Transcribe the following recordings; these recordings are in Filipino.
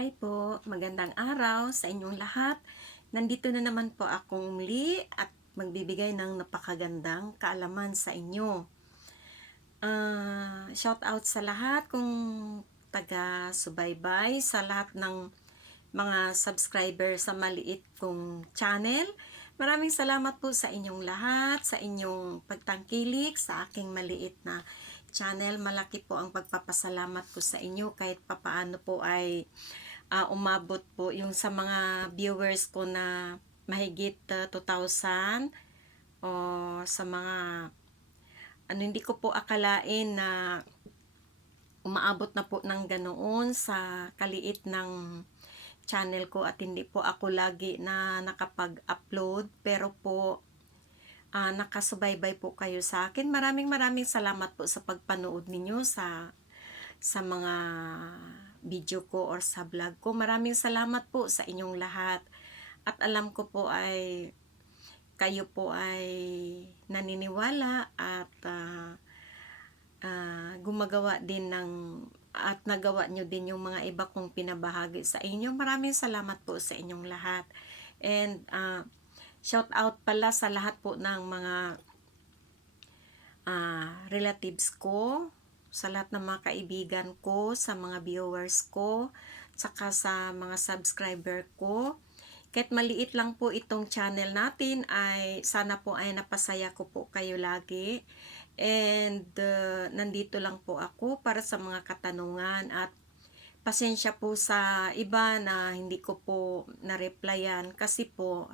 Hi po, magandang araw sa inyong lahat. Nandito na naman po akong muli at magbibigay ng napakagandang kaalaman sa inyo. Shout out sa lahat kung taga-subaybay, sa lahat ng mga subscriber sa maliit kong channel. Maraming salamat po sa inyong lahat, sa inyong pagtangkilik sa aking maliit na channel. Malaki po ang pagpapasalamat ko sa inyo kahit papaano po ay umabot po yung sa mga viewers ko na mahigit 2,000 o sa mga hindi ko po akalain na umaabot na po ng ganoon sa kaliit ng channel ko at hindi po ako lagi na nakapag-upload pero po nakasubaybay po kayo sa akin. Maraming salamat po sa pagpanood ninyo sa mga video ko or sa vlog ko. Maraming salamat po sa inyong lahat. At alam ko po ay kayo po ay naniniwala at gumagawa din ng at nagawa nyo din yung mga iba kong pinabahagi sa inyo. Maraming salamat po sa inyong lahat. And shout out pala sa lahat po ng mga relatives ko, sa lahat ng mga kaibigan ko, sa mga viewers ko, saka sa mga subscriber ko. Kahit maliit lang po itong channel natin, ay sana po ay napasaya ko po kayo lagi. And nandito lang po ako para sa mga katanungan at pasensya po sa iba na hindi ko po na-replyan kasi po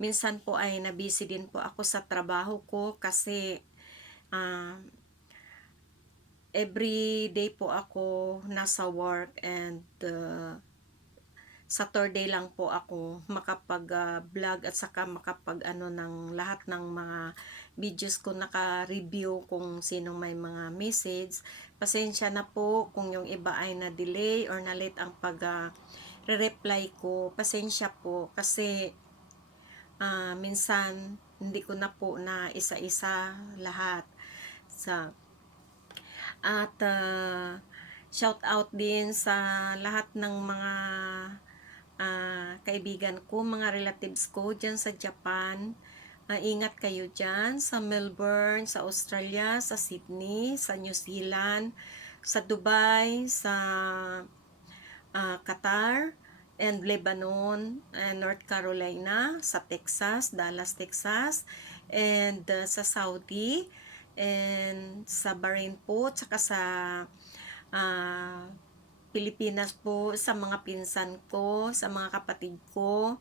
minsan po ay nabusy din po ako sa trabaho ko kasi every day po ako nasa work and Saturday lang po ako makapag-vlog at saka makapag ng lahat ng mga videos ko naka-review kung sinong may mga message. Pasensya na po kung yung iba ay na-delay or na-late ang pag-reply ko. Pasensya po kasi minsan hindi ko na po na isa-isa lahat. At shout out din sa lahat ng mga kaibigan ko, mga relatives ko dyan sa Japan. Ingat kayo dyan sa Melbourne, sa Australia, sa Sydney, sa New Zealand, sa Dubai, sa Qatar, and Lebanon, and North Carolina, sa Texas, Dallas, Texas, and sa Saudi, and sa Bahrain po, tsaka sa Pilipinas po, sa mga pinsan ko, sa mga kapatid ko,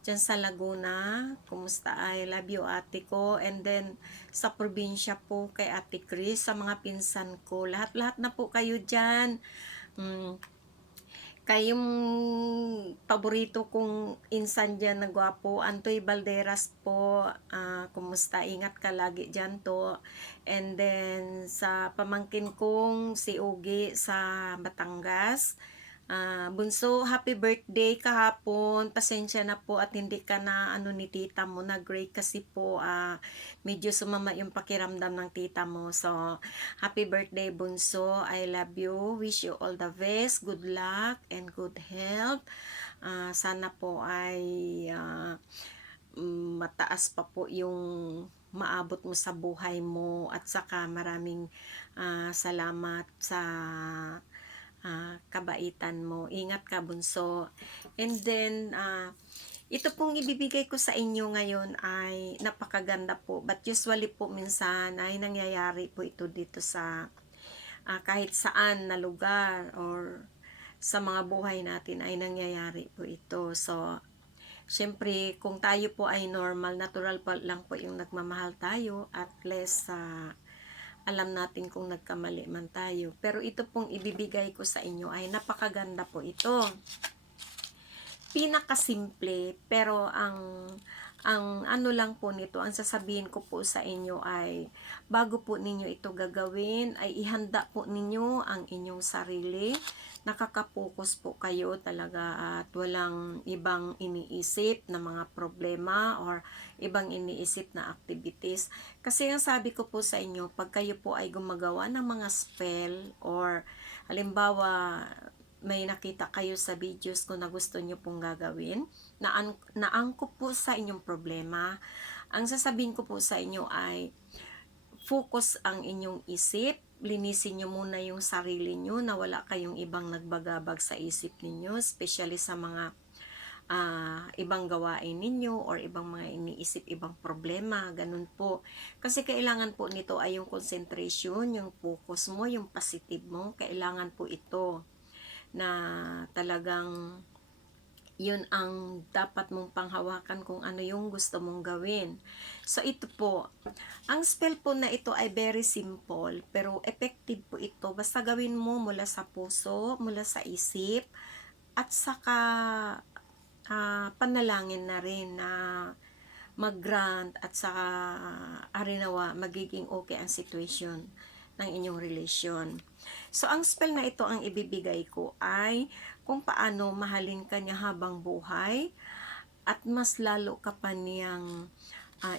dyan sa Laguna, kumusta, I love you ate ko, and then sa probinsya po kay ate Chris, sa mga pinsan ko, lahat na po kayo dyan. Kayong paborito kong insan dyan na gwapo, Antoy Balderas po, kumusta, ingat ka lagi dyan to. And then sa pamangkin kong si Ugi sa Batangas, bunso, happy birthday kahapon, pasensya na po at hindi ka na ni tita mo na great kasi po medyo sumama yung pakiramdam ng tita mo. So happy birthday bunso, I love you, wish you all the best, good luck and good health. Sana po ay mataas pa po yung maabot mo sa buhay mo at saka maraming salamat sa kabaitan mo. Ingat ka bunso. And then ito pong ibibigay ko sa inyo ngayon ay napakaganda po, but usually po minsan ay nangyayari po ito dito sa kahit saan na lugar or sa mga buhay natin ay nangyayari po ito. So syempre kung tayo po ay normal, natural pa lang po yung nagmamahal tayo, at least alam natin kung nagkamali man tayo. Pero ito pong ibibigay ko sa inyo ay napakaganda po ito. Pinakasimple, pero ang ano lang po nito, ang sasabihin ko po sa inyo ay bago po ninyo ito gagawin ay ihanda po ninyo ang inyong sarili. Nakakapokus po kayo talaga at walang ibang iniisip na mga problema or ibang iniisip na activities. Kasi ang sabi ko po sa inyo, pag kayo po ay gumagawa ng mga spell or halimbawa may nakita kayo sa videos ko na gusto nyo pong gagawin, naangkop po sa inyong problema, ang sasabihin ko po sa inyo ay focus ang inyong isip, linisin nyo muna yung sarili nyo na wala kayong ibang nagbagabag sa isip ninyo, especially sa mga ibang gawain ninyo or ibang mga iniisip, ibang problema, ganun po. Kasi kailangan po nito ay yung concentration, yung focus mo, yung positive mo, kailangan po ito na talagang yun ang dapat mong panghawakan kung ano yung gusto mong gawin. So ito po, ang spell po na ito ay very simple pero effective po ito. Basta gawin mo mula sa puso, mula sa isip, at saka panalangin na rin na mag-grant at saka arinawa magiging okay ang situation ng inyong relasyon. So ang spell na ito ang ibibigay ko ay kung paano mahalin ka niya habang buhay at mas lalo ka pa niyang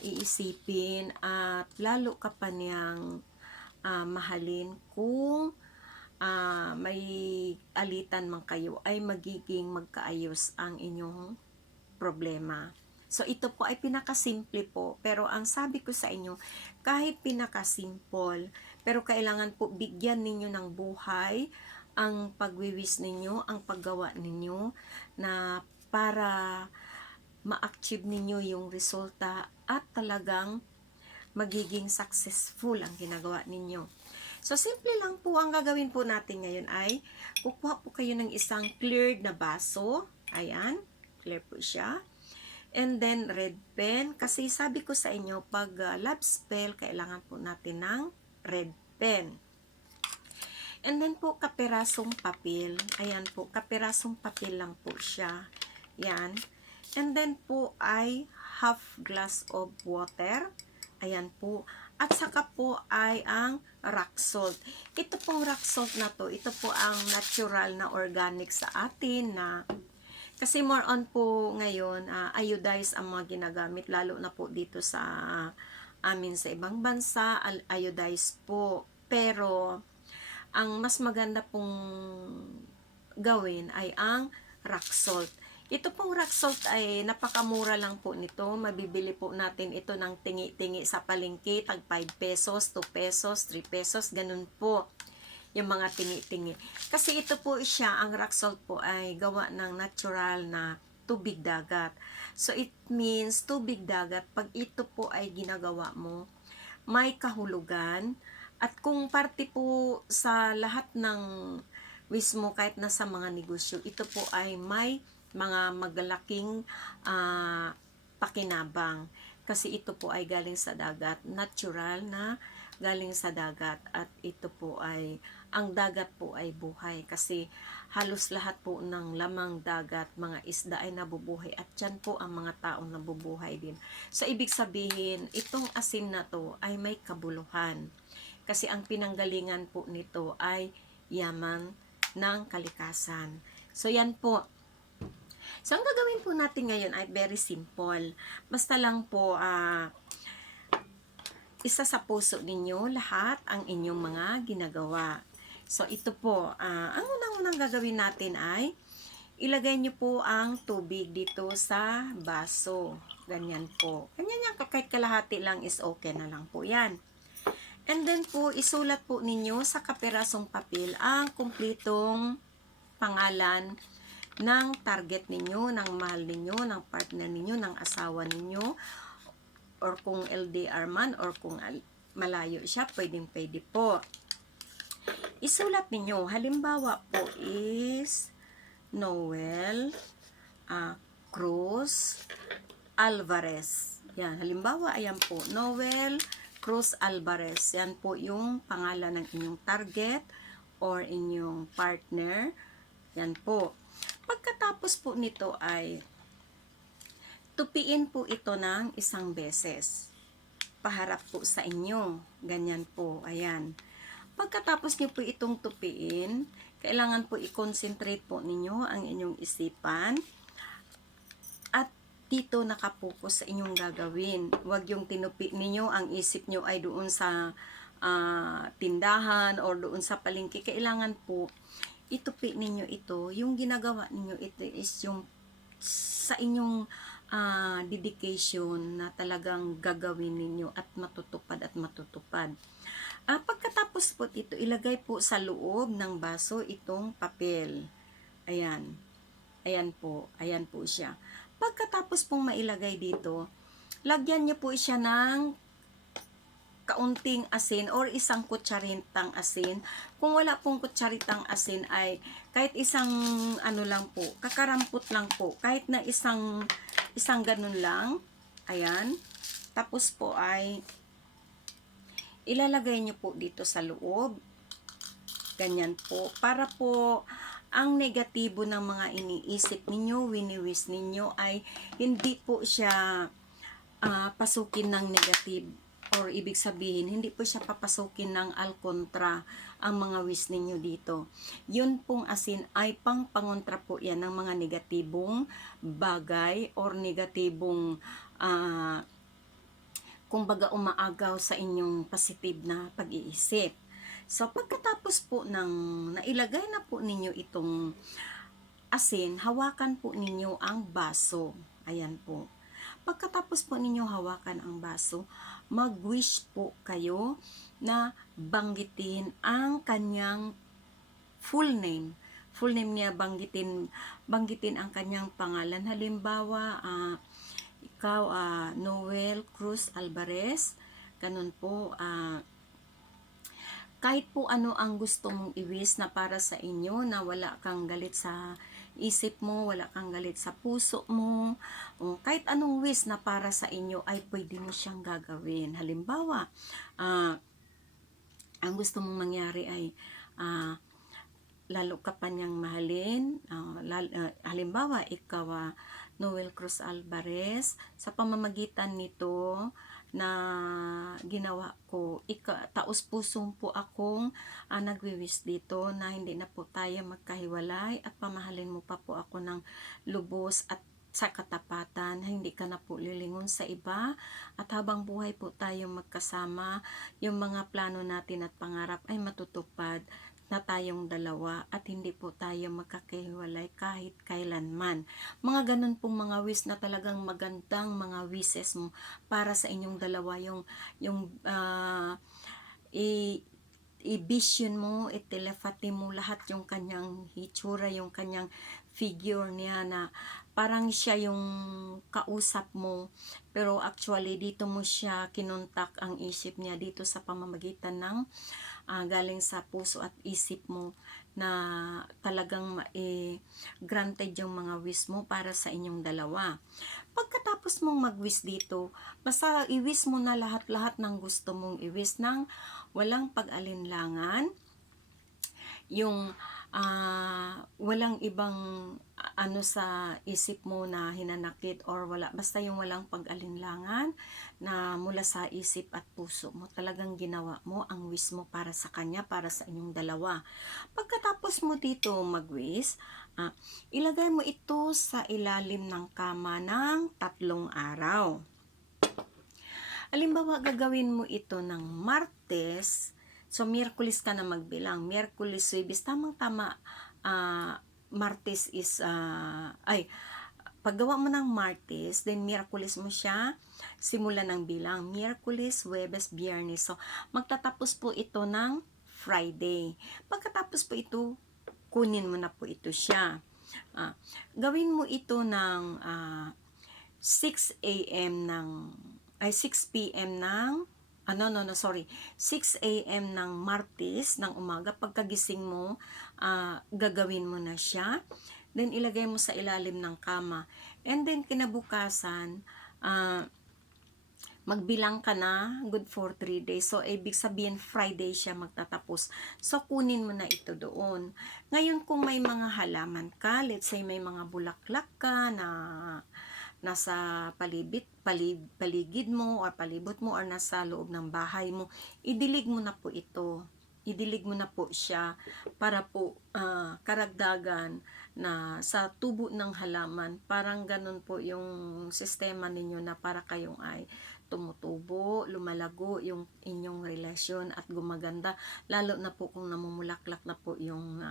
iisipin at lalo ka pa niyang mahalin kung may alitan man kayo ay magiging magkaayos ang inyong problema. So ito po ay pinakasimple po, pero ang sabi ko sa inyo, kahit pinakasimple, pero kailangan po bigyan ninyo ng buhay ang pagwiwis ninyo, ang paggawa ninyo na para ma-achieve ninyo yung resulta at talagang magiging successful ang ginagawa ninyo. So, simple lang po ang gagawin po natin ngayon ay kukuha po kayo ng isang cleared na baso. Ayan, clear po siya. And then, red pen. Kasi sabi ko sa inyo, pag love spell, kailangan po natin ng red pen. And then po, kapirasong papel. Ayan po, kapirasong papel lang po siya. Yan. And then po ay half glass of water. Ayan po. At saka po ay ang rock salt. Ito pong rock salt na to, ito po ang natural na organic sa atin na kasi more on po ngayon, iodized ang mga ginagamit, lalo na po dito sa amin sa ibang bansa, iodized po. Pero ang mas maganda pong gawin ay ang rock salt. Ito pong rock salt ay napakamura lang po nito. Mabibili po natin ito ng tingi-tingi sa palengke, tag 5 pesos, 2 pesos, 3 pesos, ganun po yung mga tingi-tingi. Kasi ito po siya, ang rock salt po ay gawa ng natural na tubig dagat. So it means tubig dagat, pag ito po ay ginagawa mo, may kahulugan. At kung parte po sa lahat ng wish mo, kahit nasa mga negosyo, ito po ay may mga magalaking pakinabang. Kasi ito po ay galing sa dagat, natural na galing sa dagat. At ito po ay, ang dagat po ay buhay. Kasi halos lahat po ng lamang dagat, mga isda ay nabubuhay. At yan po ang mga taong nabubuhay din. So ibig sabihin, itong asin na to ay may kabuluhan. Kasi ang pinanggalingan po nito ay yaman ng kalikasan. So yan po. So ang gagawin po natin ngayon ay very simple. Basta lang po isa sa puso ninyo lahat ang inyong mga ginagawa. So ito po, ang unang-unang gagawin natin ay ilagay nyo po ang tubig dito sa baso. Ganyan po. Ganyan yan, kahit kalahati lang is okay na lang po yan. And then po, isulat po ninyo sa kapirasong papel ang kumpletong pangalan ng target ninyo, ng mahal ninyo, ng partner ninyo, ng asawa ninyo, or kung LDR man, or kung malayo siya, pwede po. Isulat ninyo, halimbawa po is Noel Cruz Alvarez. Yan, halimbawa, ayan po, Noel Cruz Alvarez. Yan po yung pangalan ng inyong target or inyong partner. Yan po. Pagkatapos po nito ay tupiin po ito ng isang beses. Paharap po sa inyo. Ganyan po. Ayan. Pagkatapos niyo po itong tupiin, kailangan po i-concentrate po ninyo ang inyong isipan at dito nakapokus sa inyong gagawin. Huwag yung tinupi ninyo, ang isip nyo ay doon sa tindahan or doon sa palengke. Kailangan po itupi ninyo ito, yung ginagawa ninyo ito is yung sa inyong dedication na talagang gagawin ninyo at matutupad. Pagkatapos po ito, ilagay po sa loob ng baso itong papel. Ayan. Ayan po siya. Pagkatapos pong mailagay dito, lagyan niyo po siya ng kaunting asin or isang kutsaritang asin. Kung wala pong kutsaritang asin ay kahit isang lang po, kakarampot lang po, kahit na isang ganun lang. Ayan. Tapos po ay ilalagay nyo po dito sa loob. Ganyan po. Para po ang negatibo ng mga iniisip ninyo, wini-wish ninyo ay hindi po siya pasukin ng negative, or ibig sabihin, hindi po siya papasukin ng alkontra ang mga wish ninyo dito. Yun pong asin ay pangontra po yan ng mga negatibong bagay or negatibong kumbaga umaagaw sa inyong positive na pag-iisip. So, pagkatapos po ng nailagay na po ninyo itong asin, hawakan po ninyo ang baso. Ayan po. Pagkatapos po ninyo hawakan ang baso, mag-wish po kayo na banggitin ang kanyang full name. Full name niya, banggitin ang kanyang pangalan. Halimbawa, ikaw, Noel Cruz Alvarez. Ganun po, kahit po ano ang gusto mong i-wish na para sa inyo, na wala kang galit sa isip mo, wala kang galit sa puso mo, o kahit anong wish na para sa inyo ay pwede mo siyang gagawin. Halimbawa, ang gusto mong mangyari ay lalo ka pa niyang mahalin. Halimbawa, ikaw, Noel Cruz Alvarez, sa pamamagitan nito na ginawa ko, taos pusong po akong nagwiwis dito na hindi na po tayo magkahiwalay at pamahalin mo pa po ako ng lubos at sa katapatan, hindi ka na po lilingon sa iba, at habang buhay po tayo magkasama, yung mga plano natin at pangarap ay matutupad na tayong dalawa at hindi po tayo magkakahiwalay kahit kailanman. Mga ganun pong mga wish na talagang magandang mga wishes mo para sa inyong dalawa, yung i-vision mo, i-telepathy mo lahat yung kanyang hitsura, yung kanyang figure niya na parang siya yung kausap mo, pero actually dito mo siya kinontak ang isip niya dito sa pamamagitan ng galing sa puso at isip mo, na talagang granted yung mga wish mo para sa inyong dalawa. Pagkatapos mong mag-wish dito, basta i-wish mo na lahat-lahat ng gusto mong i-wish ng walang pag-alinlangan, yung walang ibang sa isip mo na hinanakit or wala, basta yung walang pag-alinlangan na mula sa isip at puso mo, talagang ginawa mo ang wish mo para sa kanya, para sa inyong dalawa. Pagkatapos mo dito mag-wish, ilagay mo ito sa ilalim ng kama ng 3 araw. Halimbawa, gagawin mo ito ng Martes. So, Miyerkules ka na magbilang. Miyerkules, Huwebes, tamang-tama. Martes is, paggawa mo ng Martes, then Miyerkules mo siya, simulan ng bilang. Miyerkules, Huwebes, Biyernes. So, magtatapos po ito ng Friday. Pagkatapos po ito, kunin mo na po ito siya. Gawin mo ito ng 6 p.m. ng 6 a.m. ng Martes ng umaga. Pagkagising mo, gagawin mo na siya. Then, ilagay mo sa ilalim ng kama. And then, kinabukasan, magbilang ka na, good for 3 days. So, ibig sabihin, Friday siya magtatapos. So, kunin mo na ito doon. Ngayon, kung may mga halaman ka, let's say may mga bulaklak ka na nasa paligid mo or palibot mo or nasa loob ng bahay mo, idilig mo na po ito. Idilig mo na po siya para po karagdagan na sa tubo ng halaman. Parang ganun po yung sistema ninyo na para kayong ay tumutubo, lumalago yung inyong relasyon at gumaganda, lalo na po kung namumulaklak na po yung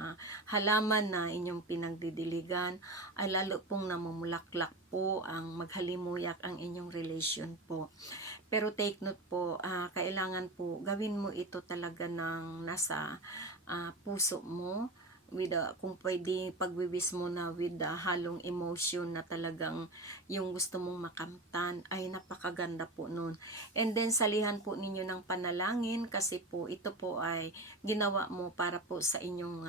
halaman na inyong pinagdidiligan, ay lalo pong namumulaklak po ang maghalimuyak ang inyong relasyon po. Pero take note po, kailangan po gawin mo ito talaga ng nasa puso mo, with kung pwede pagwiwis mo na with halong emotion na talagang yung gusto mong makamtan, ay napakaganda po nun. And then salihan po ninyo ng panalangin, kasi po ito po ay ginawa mo para po sa inyong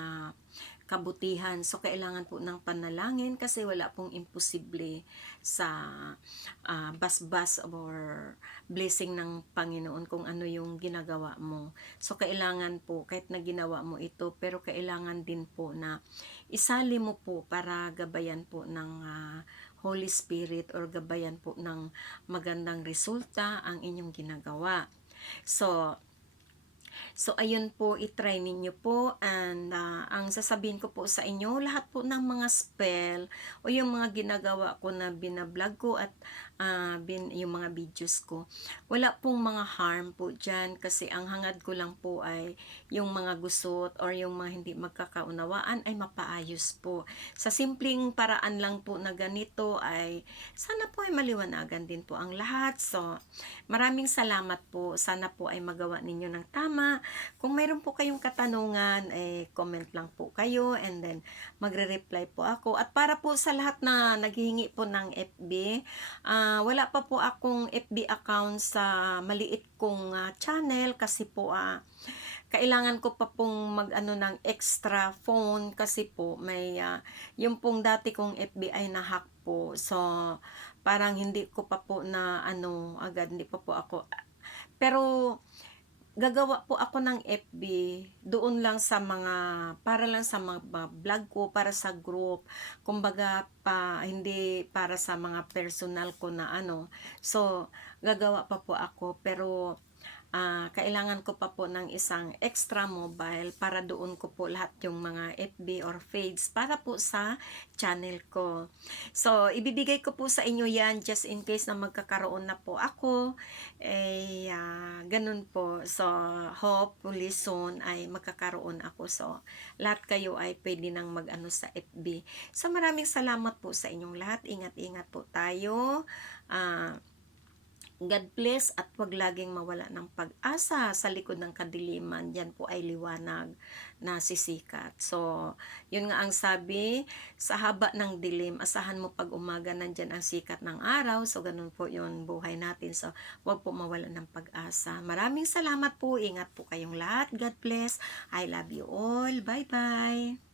kabutihan. So kailangan po ng panalangin, kasi wala pong imposible sa basbas or blessing ng Panginoon kung ano yung ginagawa mo. So kailangan po, kahit na ginawa mo ito, pero kailangan din po na isali mo po para gabayan po ng Holy Spirit, or gabayan po ng magandang resulta ang inyong ginagawa. So, ayun po, itry ninyo po, and ang sasabihin ko po sa inyo, lahat po ng mga spell o yung mga ginagawa ko na binablog ko at yung mga videos ko, wala pong mga harm po dyan, kasi ang hangad ko lang po ay yung mga gusot or yung mga hindi magkakaunawaan ay mapaayos po. Sa simpleng paraan lang po na ganito, ay sana po ay maliwanagan din po ang lahat. So, maraming salamat po. Sana po ay magawa ninyo ng tama. Kung mayroon po kayong katanungan, comment lang po kayo, and then magre-reply po ako. At para po sa lahat na naghihingi po ng FB, wala pa po akong FB account sa maliit kong channel, kasi po kailangan ko pa pong mag-ano ng extra phone, kasi po may yung pong dati kong FB ay na-hack po. So parang hindi ko pa po na agad, hindi pa po ako, pero gagawa po ako ng FB doon lang sa mga, para lang sa mga vlog ko, para sa group, kumbaga hindi para sa mga personal ko na So gagawa pa po ako, pero kailangan ko pa po ng isang extra mobile para doon ko po lahat yung mga FB or page para po sa channel ko. So, ibibigay ko po sa inyo yan just in case na magkakaroon na po ako. Ganun po. So, hopefully soon ay magkakaroon ako. So, lahat kayo ay pwede nang mag-ano sa FB. So, maraming salamat po sa inyong lahat. Ingat-ingat po tayo. God bless, at huwag laging mawala ng pag-asa sa likod ng kadiliman. Yan po ay liwanag na sisikat. So, yun nga ang sabi, sa haba ng dilim, asahan mo pag umaga nandyan ang sikat ng araw. So, ganun po yun buhay natin. So, huwag po mawala ng pag-asa. Maraming salamat po. Ingat po kayong lahat. God bless. I love you all. Bye-bye.